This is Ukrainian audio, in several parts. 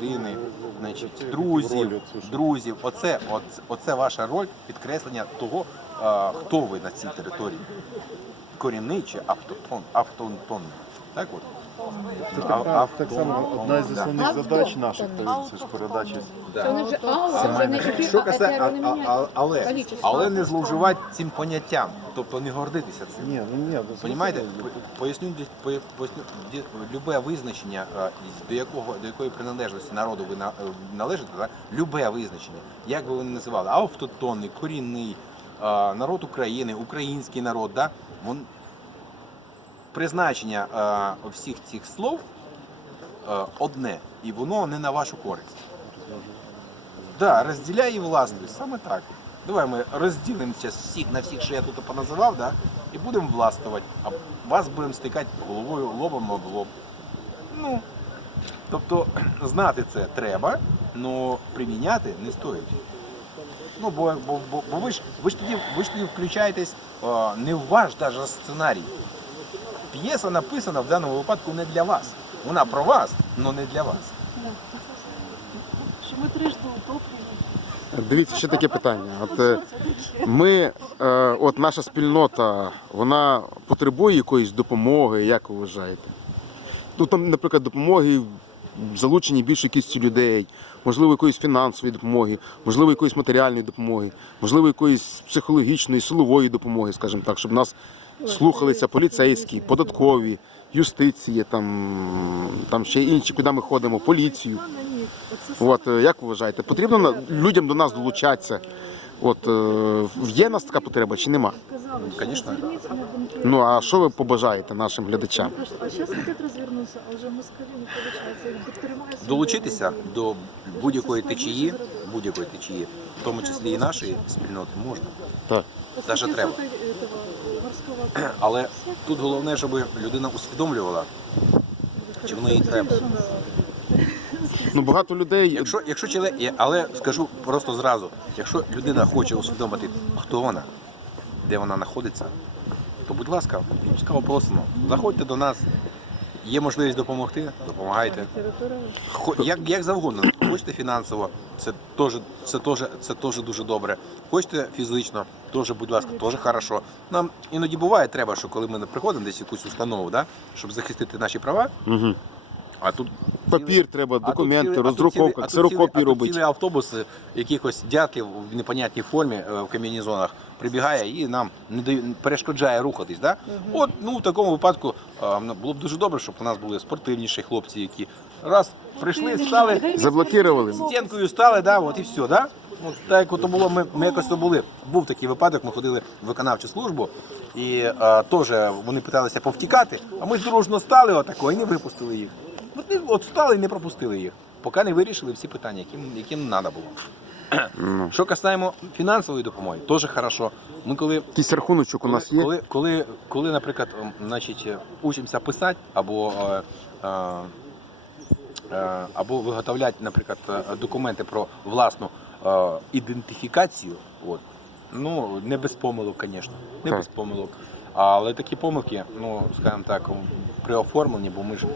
родини, значить, друзів, друзів. Оце, оце, оце ваша роль підкреслення того, а, хто ви на цій території. Корінний чи автотон, автонтонний. Так от? Це А- так само одна із основних задач наших це ж передачі. Це вже не Що а касає, а, а, а, але, але не зловживати цим поняттям, тобто не гордитися цим. Ні, ну ні, Понімаєте, поясню, поясню, любе визначення, до якого до якої приналежності народу ви на- е, належите, так? любе визначення, як би ви не називали, автотонний, корінний, народ України, український народ, да? Вон, призначення а, всіх цих слов а, одне, і воно не на вашу користь. Да, розділяй і властвуй, саме так. Давай ми розділимо зараз всіх на всіх, що я тут поназивав, да? і будемо властвувати, а вас будемо стикати головою лобом об лоб. Ну, тобто знати це треба, але приміняти не стоїть. Ну, бо, бо, бо, бо ви ж ви ж тоді ви ж тоді включаєтесь а, не в ваш даже сценарій. П'єса написана в даному випадку не для вас. Вона про вас, але не для вас. Що ми трижди. Дивіться, ще таке питання. От е, ми, е, от наша спільнота, вона потребує якоїсь допомоги, як ви вважаєте? Ну там, наприклад, допомоги в залученні більшої кількості людей, можливо, якоїсь фінансової допомоги, можливо, якоїсь матеріальної допомоги, можливо, якоїсь психологічної, силової допомоги, скажімо так, щоб нас слухалися поліцейські, податкові, юстиція, там, там ще інші, куди ми ходимо, поліцію. От е, як ви вважаєте, потрібно людям до нас долучатися? От е, є нас така потреба чи нема? Конечно. банкет. Ну а що ви побажаєте нашим глядачам? А зараз хотять розвернутися, а вже москалі не виходить. Долучитися до будь-якої течії, будь-якої течії, в тому числі і нашої спільноти, можна. Так. Даже треба. Але тут головне, щоб людина усвідомлювала, чи воно їй треба. Ну багато людей Якщо, якщо чоловік, але скажу просто зразу, якщо людина хоче усвідомити, хто вона, де вона знаходиться, то будь ласка, ласкаво просимо, заходьте до нас. Є можливість допомогти, допомагайте. Хо- Як, як завгодно. Хочете фінансово, це теж, це, теж, це теж дуже добре. Хочете фізично, теж, будь ласка, теж хорошо. Нам іноді буває треба, що коли ми приходимо десь в якусь установу, да, щоб захистити наші права, Мгм. А тут папір треба, документи, цілий- а тут цілий- роздруковка, а тут ксерокопії робити. Цілий автобус е, якихось дятлів в непонятній формі е, в комбінезонах прибігає і нам не дає, перешкоджає рухатись. Да? От ну в такому випадку е, ну, було б дуже добре, щоб у нас були спортивніші хлопці, які раз прийшли, стали Заблокували. стінкою стали, да, от і все, да? Ну, так як ото було, ми, ми якось то були. Був такий випадок, ми ходили в виконавчу службу, і теж вони питалися повтікати, а ми дружно стали отако і не випустили їх. Не- от стали і не пропустили їх, поки не вирішили всі питання, яким, яким треба було. Що касаємо фінансової допомоги, теж хорошо. Ми коли Якийсь рахуночок у коли, нас є. Коли, коли, коли, наприклад, м, значить, е, учимося писати або, е, е, е, або виготовляти, наприклад, е, документи про власну е, ідентифікацію, от, ну, не без помилок, звісно, не Так. без помилок. Але такі помилки, ну, скажімо так, при оформленні, бо ми ж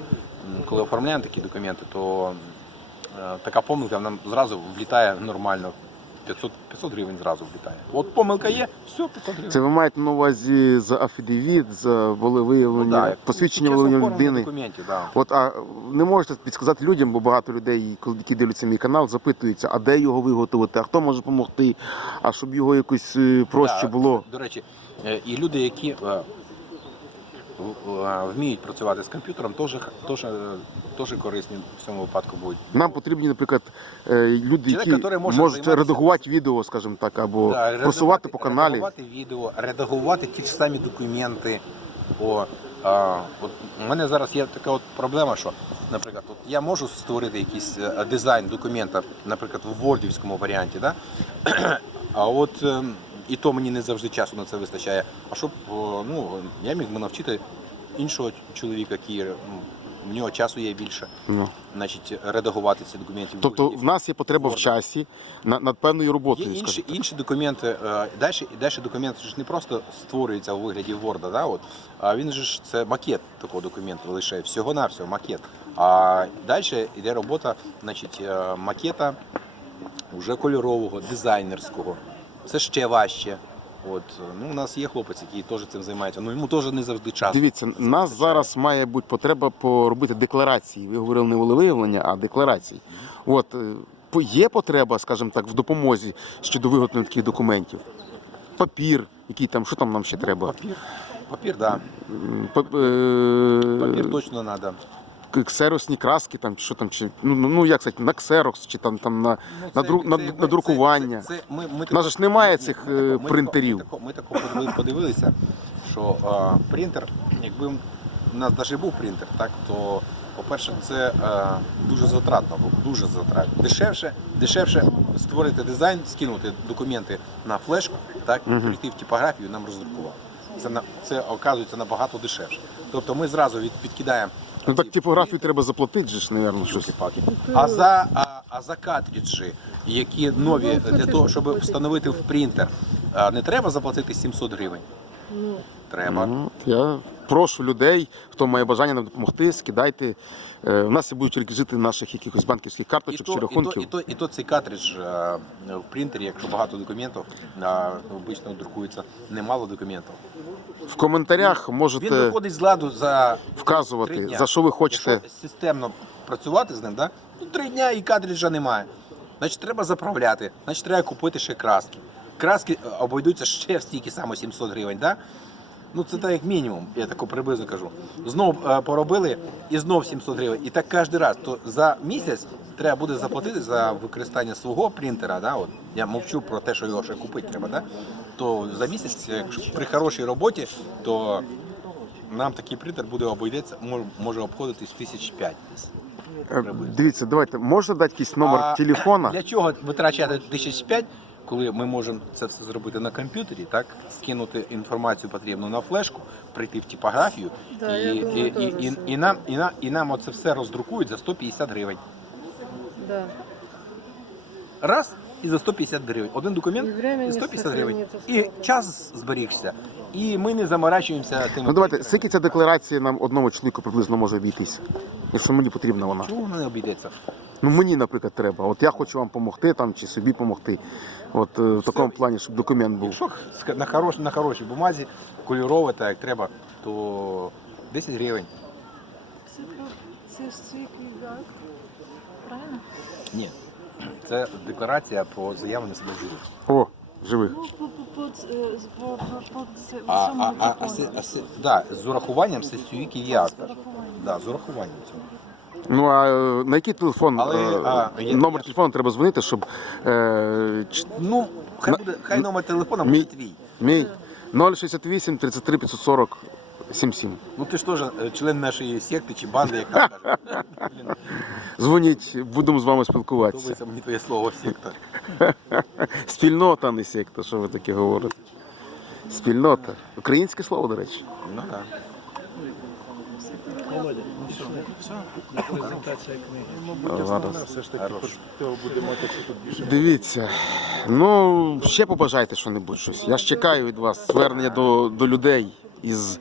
коли оформляємо такі документи, то е, така помилка нам зразу влітає нормально. 500, 500 гривень зразу влітає. От помилка є, все, 500 гривень. Це ви маєте на увазі за афідевіт, за волевиявлення, Ну да, посвідчення волевиявлення людини. да. От а не можете підсказати людям, бо багато людей, коли які дивляться мій канал, запитуються, а де його виготовити, а хто може допомогти, а щоб його якось е, проще Да, було. До речі, е, і люди, які вміють працювати з комп'ютером, теж, теж, е, теж корисні в цьому випадку будуть. Нам потрібні, наприклад, е, люди, Чоловік, які який може можуть займатися- редагувати відео, скажімо так, або Да, просувати по каналі. Редагувати відео, редагувати ті ж самі документи. О, а, от у мене зараз є така от проблема, що, наприклад, от я можу створити якийсь е, дизайн документа, наприклад, в вордівському варіанті, да? а от ем, і то мені не завжди часу на це вистачає. А щоб ну, я міг би навчити іншого чоловіка, який в нього часу є більше, Ну. значить, редагувати ці документи. Тобто в нас є потреба в часі на- над певною Є роботою. інші, так. інші документи. е, Далі, далі документ ж не просто створюється у вигляді Word, да, от, а він же ж це макет такого документу лише всього-навсього макет. А далі йде робота значить, е, макета вже кольорового, дизайнерського. Це ще важче. От, ну, у нас є хлопець, який теж цим займається. Ну йому теж не завжди час. Дивіться, нас зараз має бути потреба поробити декларації. Ви говорили не волевиявлення, а декларації. От е, є потреба, скажімо так, в допомозі щодо виготовлення таких документів. Папір, який там, що там нам ще треба? Папір. Папір, Да. е, Папір точно треба. Ксеросні краски, там, що там, чи, ну, ну, ну як сказати, на ксерокс, чи там, там на, на, дру, на, на друкування. Це, це, це, ми, ми У нас ж немає ні, цих, ми е, тако- ми принтерів. тако- Ми тако подивилися, що а, принтер, якби у нас навіть був принтер, так, то, по-перше, це а, дуже затратно, дуже затратно. Дешевше, дешевше створити дизайн, скинути документи на флешку, так, прийти в типографію і нам роздрукувати. Це, на, це оказується набагато дешевше. Тобто ми зразу від, відкидаємо. Ну так типографію треба заплатити, же ж, мабуть, щось. А за, а, а за картриджі, які нові для того, щоб встановити в принтер, а, не треба заплатити 700 гривень? Треба. Ну, Я прошу людей, хто має бажання нам допомогти, скидайте. Е, У нас і будуть реквізити наших якихось банківських І карточок то, чи і, то, рахунків. і, то, і то цей картридж а, в принтері, якщо багато документів, обично друкується немало документів. В коментарях Він можете виходить з ладу за три вказувати, дня. за що ви хочете. Якщо системно працювати з ним, да? ну, три дня і картриджа немає. Значить, треба заправляти, значить, треба купити ще краски. Краски е, обійдуться ще в стільки саме 700 гривень, да? Ну це так як мінімум, я тако приблизно кажу. Знов е, поробили і знов 700 гривень. І так кожен раз. То за місяць треба буде заплатити за використання свого принтера. Да? От, я мовчу про те, що його ще купити треба. Да? То за місяць, якщо при хорошій роботі, то нам такий принтер буде обійдеться, мож- може обходитись тисяч п'ять. Е, Дивіться, давайте, можете дати якийсь номер телефона? Для чого витрачати тисяч п'ять, коли ми можемо це все зробити на комп'ютері, так? Скинути інформацію потрібну на флешку, прийти в типографію, Да, і, я і, і, і, і, нам, і, нам, і нам оце все роздрукують за 150 гривень. Да. Раз і за 150 гривень. Один документ І времени 150 гривень. І час зберігся. І ми не заморачуємося тим. Ну давайте, скільки ця декларація нам одному чоловіку приблизно може обійтись? Якщо мені потрібна вона. Чому воно не обійдеться? Ну мені, наприклад, треба. От я хочу вам допомогти там чи собі допомогти. От е, в такому плані, щоб документ був. Якщо на, хорош, на хорошій бумазі, кольорове, так як треба, то 10 гривень. Це стільки як? Правильно? Ні. Це декларація про заяву на себе журі. О, живих. А, а, а, а, а, се- да, з урахуванням сесійки є актор. Да, з урахуванням цього. Ну а е, на який телефон? Але, е, а, є- номер телефону треба дзвонити, щоб. Е, ч- Ну, хай, На- буде, хай номер телефона Мій- буде твій. мій 068 33 540 77. Ну ти ж теж е, член нашої секти чи банди, як там кажуть. Блін, Дзвоніть, будемо з вами спілкуватися. подобається мені твоє слово секта. Спільнота, не секта, що ви таке говорите? Спільнота. Українське слово, до речі. Ну так. Дивіться. Ну, ще побажайте що-небудь щось. Я ж чекаю від вас звернення до, до людей із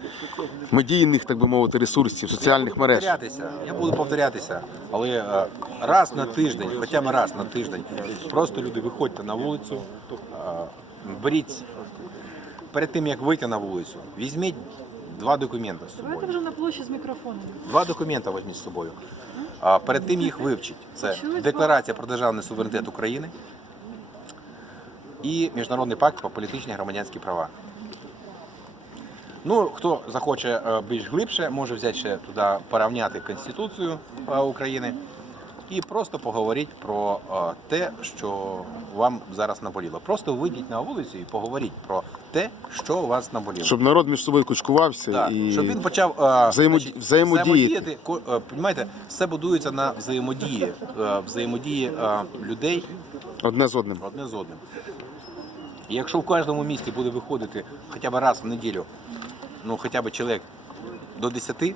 медійних, так би мовити, ресурсів, соціальних мереж. Повторятися. Я буду повторятися, але е, раз на тиждень, хоча б раз на тиждень, просто люди виходьте на вулицю, е, беріть перед тим як вийти на вулицю, візьміть два документи з Давайте вже на площі з мікрофонами. Два документи візьміть з собою. А перед тим їх вивчіть. Це декларація про державний суверенітет України і Міжнародний пакт про політичні і громадянські права. Ну, хто захоче е, більш глибше, може взяти ще туди порівняти Конституцію е, України і просто поговорити про е, те, що вам зараз наболіло. Просто вийдіть на вулицю і поговоріть про те, що у вас наболіло. Щоб народ між собою кучкувався Да, і щоб він почав е, взаємоді- значить, взаємодіяти. Е, Понімаєте, все будується на взаємодії, взаємодії людей одне з одним. одне з одним. І якщо в кожному місті буде виходити хоча б раз в неділю, ну хоча б чоловік до 10,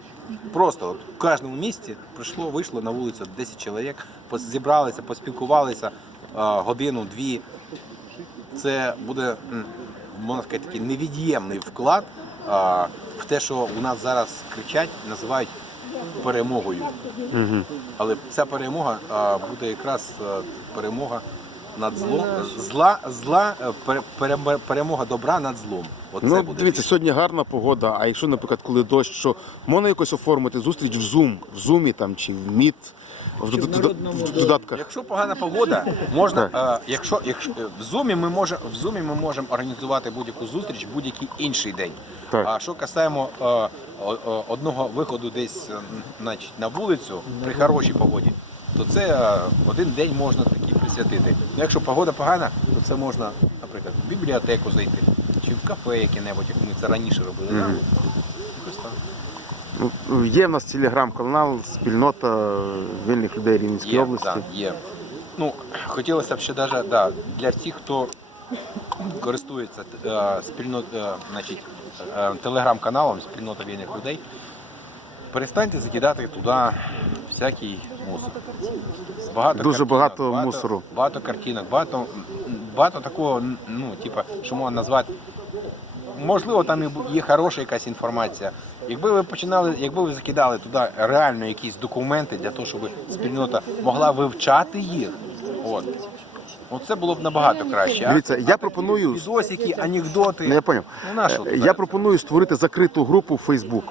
просто от в кожному місті прийшло, вийшло на вулицю 10 чоловік, зібралися, поспілкувалися е, годину, дві. Це буде, можна сказати, такий невід'ємний вклад в те, що у нас зараз кричать, називають перемогою. Але ця перемога буде якраз перемога над злом. Зла, зла е, пере- пере- перемога добра над злом. Оце Ну, буде дивіться, сьогодні гарна погода, а якщо, наприклад, коли дощ, що можна якось оформити зустріч в Zoom, в Zoom там, чи в Meet, в, дод- дод- в додатках. Якщо погана погода, можна, е, якщо, якщо е, в Zoom ми можемо в Zoom ми можемо організувати будь-яку зустріч в будь-який інший день. Так. А що касаємо е, о- о- одного виходу десь е, м, значить, на вулицю при хорошій погоді, то це е, один день можна такий присвятити. Ну, якщо погода погана, то це можна, наприклад, в бібліотеку зайти чи в кафе яке-небудь, як ми це раніше робили. да? Якось так. Ну, Є в нас телеграм-канал, спільнота вільних людей Рівненської Є, області. да, є. Ну, хотілося б ще даже, да, для всіх, хто користується е, спільно, е, значить, е, телеграм-каналом спільнота вільних людей, перестаньте закидати туди всякий мусор. Багато Дуже багато багато, мусору. Багато картинок, багато, багато такого, ну, типа, що можна назвати. Можливо, там і є хороша якась інформація. Якби ви починали, якби ви закидали туди реально якісь документи для того, щоб спільнота могла вивчати їх, от. Оце було б набагато краще. а? Дивіться, я А пропоную- відосики, анекдоти. Ну, я поняв. Ну, Е? Я пропоную створити закриту групу в Facebook,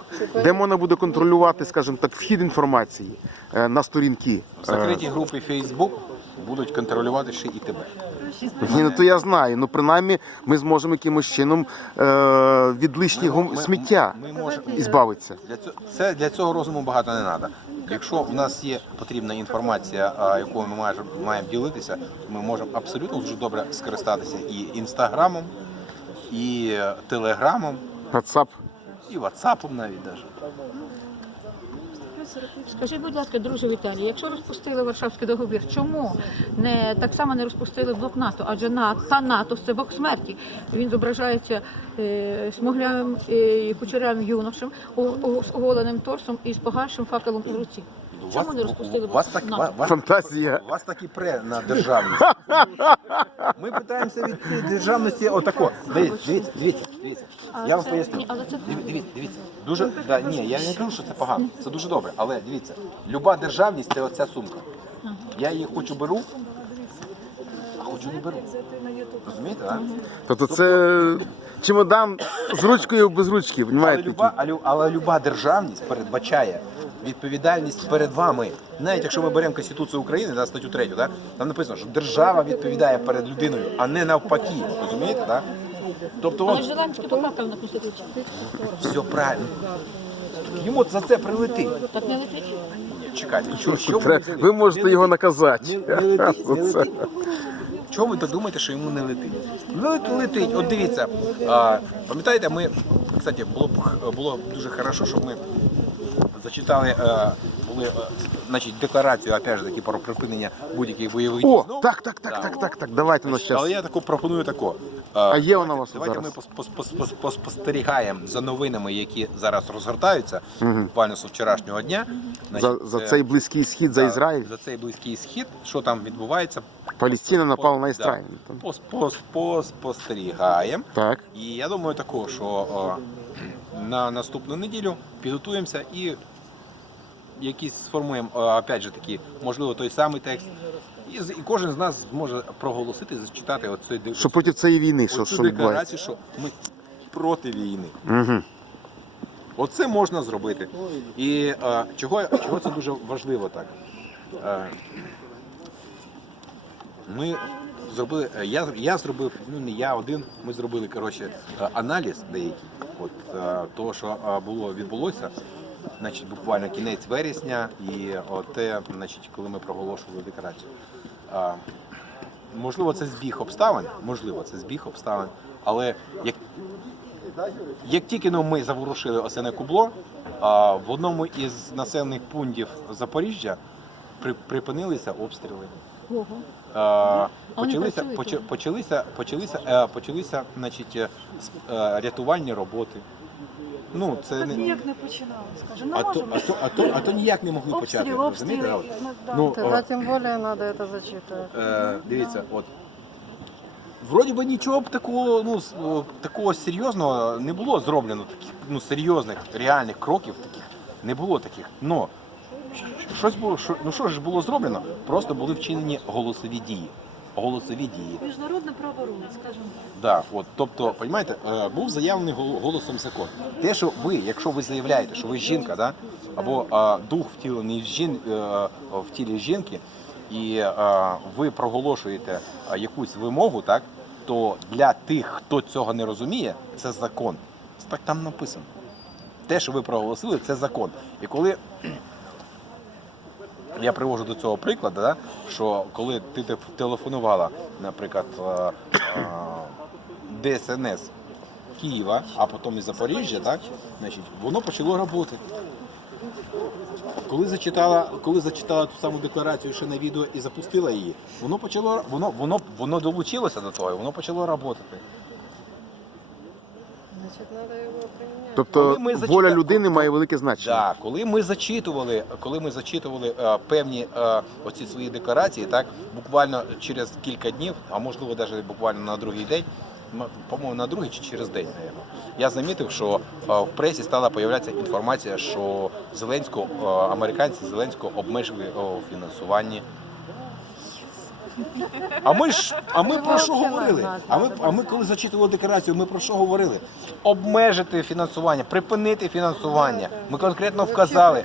де можна буде контролювати, скажімо так, вхід інформації е, на сторінки. Закриті групи Facebook будуть контролювати ще і тебе. Ні, ну то я знаю. Ну принаймні ми зможемо якимось чином е, від лишнього Ми- сміття Ми можемо ізбавитися. Для цього, це, для цього розуму багато не треба. Якщо в нас є потрібна інформація, а, якою ми маємо, маємо ділитися, то ми можемо абсолютно дуже добре скористатися і інстаграмом, і е, телеграмом, WhatsApp. і ватсапом навіть даже. Скажіть, будь ласка, друже Віталій, якщо розпустили Варшавський договір, чому не так само не розпустили блок НАТО? Адже НАТО та НАТО це бок смерті. Він зображається е, смуглявим е, кучерявим юношем, о- о- з оголеним торсом і з погашим факелом у руці. Чому не розпустили вас так, НАТО? вас, Фантазія. вас так і пре на державність. Ми питаємося від цієї державності отако. Дивіться, дивіться, дивіться, дивіться. Я вам поясню. але це Дивіться, дивіться. Дуже, да, ні, я не кажу, що це погано. Це дуже добре. Але дивіться, люба державність це оця сумка. Я її хочу беру, а хочу не беру. Розумієте, так? Тобто це чемодан з ручкою без ручки, Але розумієте? люба, але, але люба державність передбачає відповідальність перед вами. Навіть якщо ми беремо Конституцію України, да, статтю 3, да, там написано, що держава відповідає перед людиною, а не навпаки. Розумієте, так? Тобто Але он, Зеленський поправив на конституцію. все правильно. Йому за це прилетить. Так не летить. Чекайте, що, що взяли? Ви можете Не його наказати. Не, не летить, не летить. Чого ви так думаєте, що йому не летить? Летить, летить. От дивіться, а, пам'ятаєте, ми, кстати, було б х- було б дуже хорошо, щоб ми зачитали е, були, е, значить, декларацію, опять же таки, про припинення будь-яких бойових дій. О, Знову. так, так, так, так, так, так. Давайте на Але час. я таку пропоную тако. А є вона у вас Давайте зараз? ми пос- пос- пос- пос- пос- спостерігаємо за новинами, які зараз розгортаються, буквально з вчорашнього дня. За, Значить, за е, цей близький схід, за Ізраїль. За цей близький схід, що там відбувається. Палестина напала на Ізраїль. Да. Пос- пос- Поспостерігаємо. Так. І я думаю такого, що о, на наступну неділю підготуємося і якісь сформуємо, опять же таки, можливо, той самий текст. І, з- і кожен з нас зможе проголосити, зачитати оцей де- Що проти цієї війни, що, оцю що відбувається. декларацію, що ми проти війни. Угу. Оце можна зробити. І е, чого, чого це дуже важливо так? Е, ми зробили, е, я, я зробив, ну не я один, ми зробили коротше, е, аналіз деякий от, е, того, що е, було, відбулося. Значить, буквально кінець вересня і те, значить, коли ми проголошували декларацію. Можливо, це збіг обставин, можливо, це збіг обставин, але як як тільки ну, ми заворушили осене кубло, а, в одному із населених пунктів Запоріжжя при, припинилися обстріли. А, почалися, працюють поча- уже? почалися, почалися, е, почалися значить, е, е, рятувальні роботи. Ну, це Так не... ніяк не починали, скаже. Не А то, можемо. а, то, а, то, а то ніяк не могли почати. Обстріл, обстріли. розумієте? Ну, да. Ну, Тогда тем более надо это зачитывать. Е, дивіться, от. Вроді би нічого б такого, ну, с- о, такого серйозного не було зроблено, таких ну, серйозних, реальних кроків, таких Не було таких. Но щ- щось було, що, ну що ж було зроблено? Просто були вчинені голосові дії. Голосові дії. Міжнародне право рулить, скажімо так. Да, от, тобто, розумієте, був заявлений голосом закон. Те, що ви, якщо ви заявляєте, що ви жінка, да, або а, дух втілений в, жін, е, в тілі жінки, і а, ви проголошуєте якусь вимогу, так, то для тих, хто цього не розуміє, це закон. Це так там написано. Те, що ви проголосили, це закон. І коли я привожу до цього прикладу, да, що коли ти телефонувала, наприклад, е, е, ДСНС Києва, а потім із Запоріжжя, так, значить, воно почало працювати. Коли зачитала, коли зачитала ту саму декларацію ще на відео і запустила її, воно почало воно, воно, воно долучилося до того, воно почало працювати. Значит, надо его применять. Тобто Коли ми зачитали- воля людини має велике значення. Да, коли ми зачитували, коли ми зачитували е, певні е, оці свої декларації, так буквально через кілька днів, а можливо навіть буквально на другий день, м- по-моєму, на другий чи через день, наверно, я замітив, що е, в пресі стала появлятися інформація, що Зеленського, е, американці Зеленського обмежили е, у фінансуванні. А ми ж, а ми про що говорили? А ми, а ми коли зачитували декларацію, ми про що говорили? Обмежити фінансування, припинити фінансування. Ми конкретно вказали.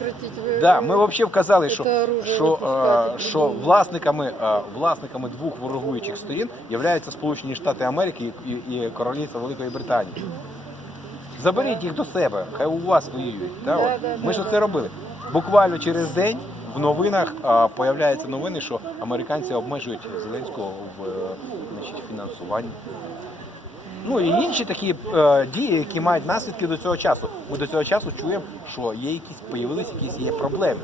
Да, ми взагалі вказали, що, що, е, що власниками, е, власниками двох ворогуючих сторін являються Сполучені Штати Америки і, і Королівство Великої Британії. Заберіть їх до себе, хай у вас воюють. Да, от. Ми ж це робили. Буквально через день в новинах появляються новини, що американці обмежують Зеленського в е, значить, фінансуванні. Ну і інші такі е, дії, які мають наслідки до цього часу. Ми до цього часу чуємо, що є якісь появилися якісь є проблеми.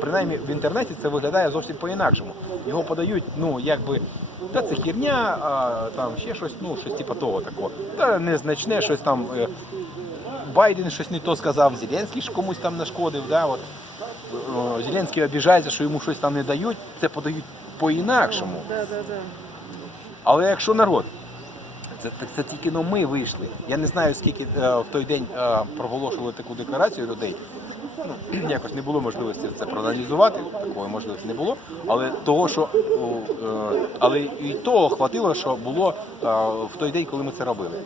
Принаймні в інтернеті це виглядає зовсім по-інакшому. Його подають, ну якби. Та це херня, а там ще щось, ну щось типу того такого. Та незначне, щось там. е, Байден щось не то сказав, Зеленський ж комусь там нашкодив. Да, от. Е, Зеленський обіжається, що йому щось там не дають, це подають по-інакшому. Але якщо народ, це, це, тільки но ми вийшли. Я не знаю, скільки е, в той день е, проголошували таку декларацію людей. Ну, якось не було можливості це проаналізувати, такої можливості не було. Але того, що е, але і того хватило, що було е, в той день, коли ми це робили.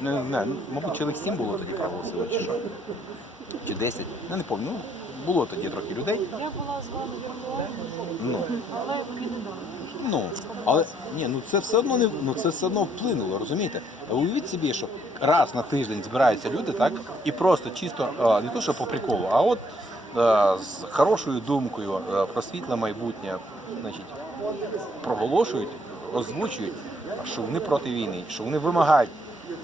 Не знаю, ну, мабуть, чоловік 7 було тоді проголосили, чи що? Чи 10. Ну не пам'ятаю. Було тоді трохи людей. Я була з вами віртуально, Ну. але ви не дали. Ну, але ні, ну це все одно не ну це все одно вплинуло, розумієте? Уявіть собі, що раз на тиждень збираються люди, так, і просто чисто не то, що по приколу, а от з хорошою думкою про світле майбутнє, значить, проголошують, озвучують, що вони проти війни, що вони вимагають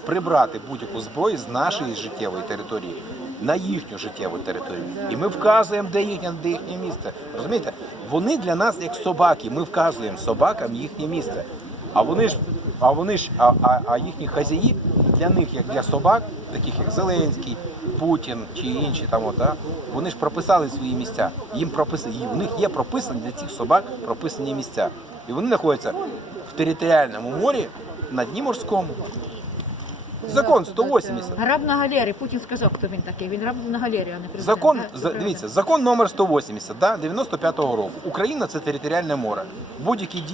прибрати будь-яку зброю з нашої життєвої території на їхню життєву територію. І ми вказуємо, де їхнє, де їхнє місце. Розумієте? Вони для нас як собаки. Ми вказуємо собакам їхнє місце. А вони ж, а вони ж, а, а, а їхні хазяї для них, як для собак, таких як Зеленський, Путін чи інші там, от, да, вони ж прописали свої місця. Їм прописані, у них є прописані для цих собак прописані місця. І вони знаходяться в територіальному морі на дні морському. Закон 180. Раб на галері. Путін сказав, хто він такий. Він раб на галері, а не президент. Закон, за- дивіться, закон номер 180, да, 95-го року. Україна це територіальне море. Будь-які дії